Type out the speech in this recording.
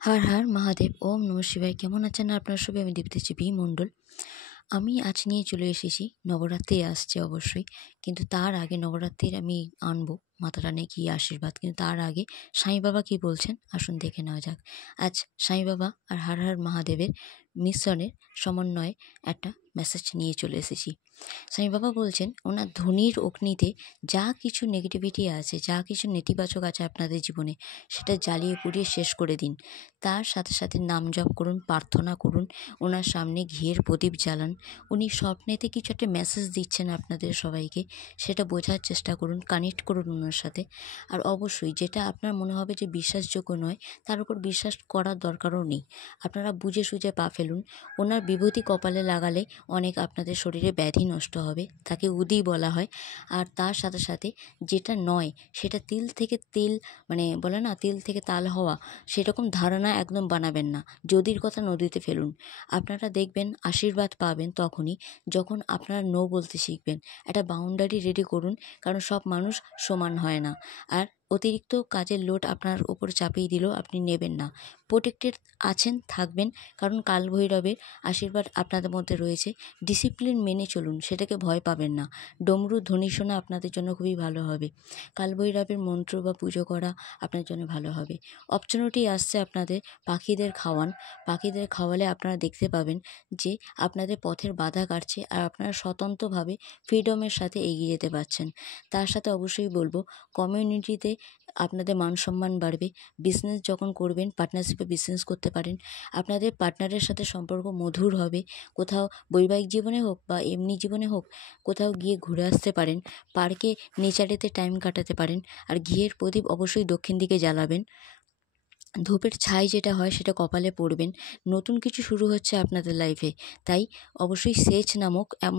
হর হর মহাদেব। ওম নমঃ শিবায়। কেমন আছেন আপনারা সবাই? আমি দেবতেছি বি মণ্ডল। আমি আজ নিয়ে চলে এসেছি, নবরাত্রি আসছে অবশ্যই, কিন্তু তার আগে নবরাত্রির আমি আনবো মাতা রানীর কী আশীর্বাদ, কিন্তু তার আগে সাঁই বাবা কী বলছেন আসুন দেখে নেওয়া যাক। আজ সাঁই বাবা আর হর হর মহাদেবের মিশ্রণের সমন্বয়ে একটা মেসেজ নিয়ে চলে এসেছি। সাঁই বাবা বলছেন ওনার ধ্বনির অগ্নিতে যা কিছু নেগেটিভিটি আছে, যা কিছু নেতিবাচক আছে আপনাদের জীবনে, সেটা জ্বালিয়ে পুড়িয়ে শেষ করে দিন। তার সাথে সাথে নাম জপ করুন, প্রার্থনা করুন, ওনার সামনে ঘিয়ের প্রদীপ জ্বালান। উনি স্বপ্নেতে কিছু একটা মেসেজ দিচ্ছেন আপনাদের সবাইকে, সেটা বোঝার চেষ্টা করুন, কানেক্ট করুন ওনার সাথে। আর অবশ্যই যেটা আপনার মনে হবে যে বিশ্বাসযোগ্য নয়, তার উপর বিশ্বাস করার দরকারও নেই। আপনারা বুঝে সুঝে পা ফেলুন। ওনার বিভূতি কপালে লাগালে অনেক আপনাদের শরীরে ব্যাধি নষ্ট হবে, তাকে উদি বলা হয়। আর তার সাথে সাথে যেটা নয় সেটা তিল থেকে তেল, মানে বলে না তিল থেকে তাল হওয়া, সেরকম ধারণা একদম বানাবেন না। যদির কথা নদীতে ফেলুন। আপনারা দেখবেন আশীর্বাদ পাবেন তখনই যখন আপনারা নো বলতে শিখবেন। একটা বাউন্ডারি রেডি করুন, কারণ সব মানুষ সমান হয় না। আর অতিরিক্ত কাজের লোড আপনার উপর চাপিয়ে দিলেও আপনি নেবেন না। প্রোটেক্টেড আছেন, থাকবেন, কারণ কালভৈরবের আশীর্বাদ আপনাদের মধ্যে রয়েছে। ডিসিপ্লিন মেনে চলুন, সেটাকে ভয় পাবেন না। ডমরু ধ্বনি শোনা আপনাদের জন্য খুবই ভালো হবে। কালভৈরবের মন্ত্র বা পুজো করা আপনার জন্য ভালো হবে। অপরচুনিটি আসছে আপনাদের, পাখিদের খাওয়ান। পাখিদের খাওয়ালে আপনারা দেখতে পাবেন যে আপনাদের পথের বাধা কাটছে আর আপনারা স্বতন্ত্রভাবে ফ্রিডমের সাথে এগিয়ে যেতে পারছেন। তার সাথে অবশ্যই বলবো, কমিউনিটিতে আপনাদের মান সম্মান বাড়বে। বিজনেস যখন করবেন, পার্টনারশিপে বিজনেস করতে পারেন। আপনাদের পার্টনারের সাথে সম্পর্ক মধুর হবে। কোথাও বৈবাহিক জীবনে হোক বা এমনি জীবনে হোক, কোথাও গিয়ে ঘুরে আসতে পারেন। পার্কে নেচারেতে টাইম কাটাতে পারেন। আর ঘিয়ের প্রদীপ অবশ্যই দক্ষিণ দিকে জ্বালাবেন। ধূপের ছাই যেটা হয় সেটা কপালে পড়বেন। নতুন কিছু শুরু হচ্ছে আপনাদের লাইফে, তাই অবশ্যই সেচ নামক এমন